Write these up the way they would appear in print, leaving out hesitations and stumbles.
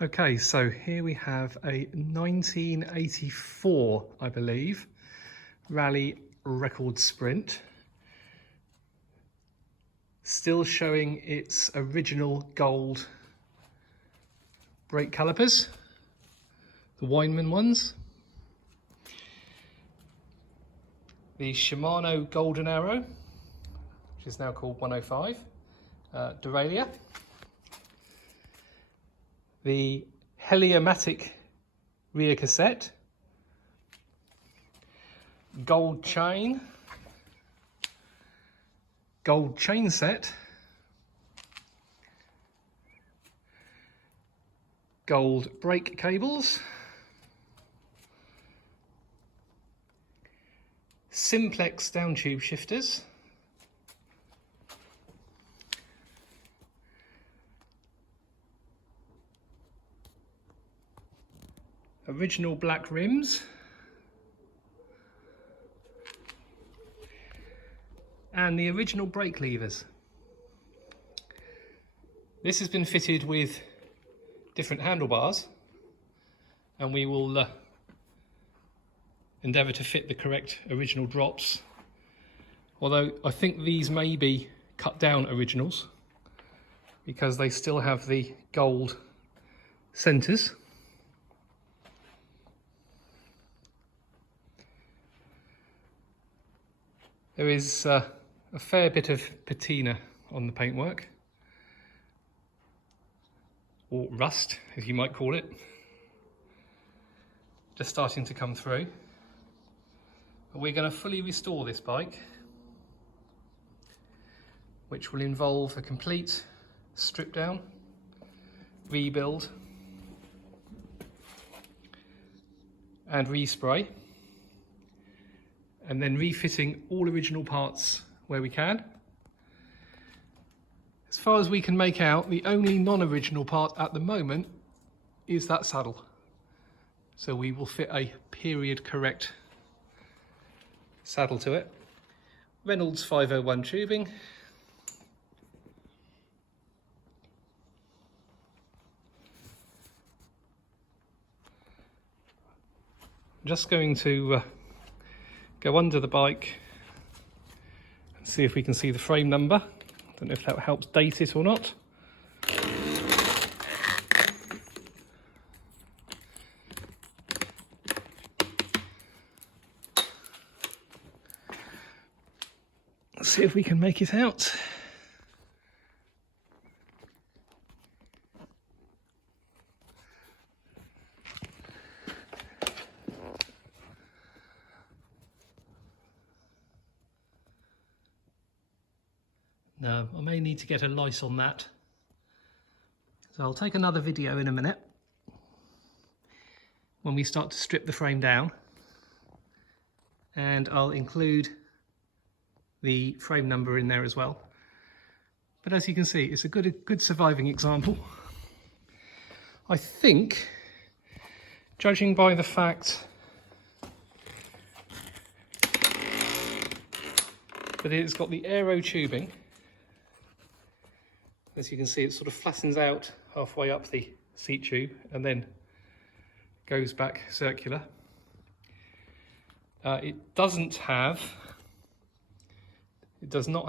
Okay, so here we have a 1984, I believe, Raleigh Record Sprint. Still showing its original gold brake calipers, the Weinmann ones. The Shimano Golden Arrow, which is now called 105, derailleur. The Heliomatic rear cassette, gold chain, gold chain set, gold brake cables, simplex down tube shifters, original black rims, and the original brake levers. This has been fitted with different handlebars, and we will endeavour to fit the correct original drops, although I think these may be cut down originals because they still have the gold centres. There is a fair bit of patina on the paintwork, or rust, as you might call it, just starting to come through. But we're going to fully restore this bike, which will involve a complete strip down, rebuild, and respray, and then refitting all original parts where we can. As far as we can make out, the only non-original part at the moment is that saddle. So we will fit a period correct saddle to it. Reynolds 501 tubing. I'm just going to go under the bike and see if we can see the frame number. I don't know if that helps date it or not. Let's see if we can make it out. No, I may need to get a lice on that. So I'll take another video in a minute when we start to strip the frame down, and I'll include the frame number in there as well. But as you can see, it's a good surviving example. I think, judging by the fact that it's got the aero tubing, as you can see, it sort of flattens out halfway up the seat tube and then goes back circular. It does not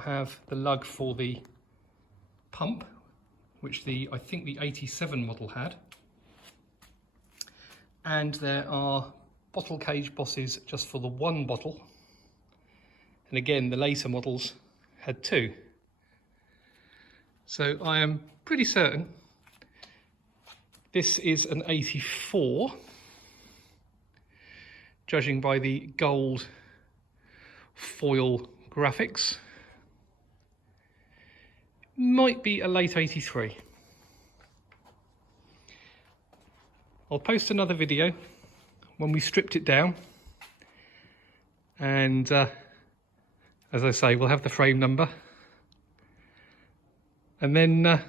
have the lug for the pump, which I think the 87 model had. And there are bottle cage bosses just for the one bottle. And again, the later models had two. So I am pretty certain this is an 84, judging by the gold foil graphics. Might be a late 83. I'll post another video when we stripped it down, and as I say, we'll have the frame number, and then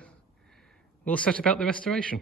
we'll set about the restoration.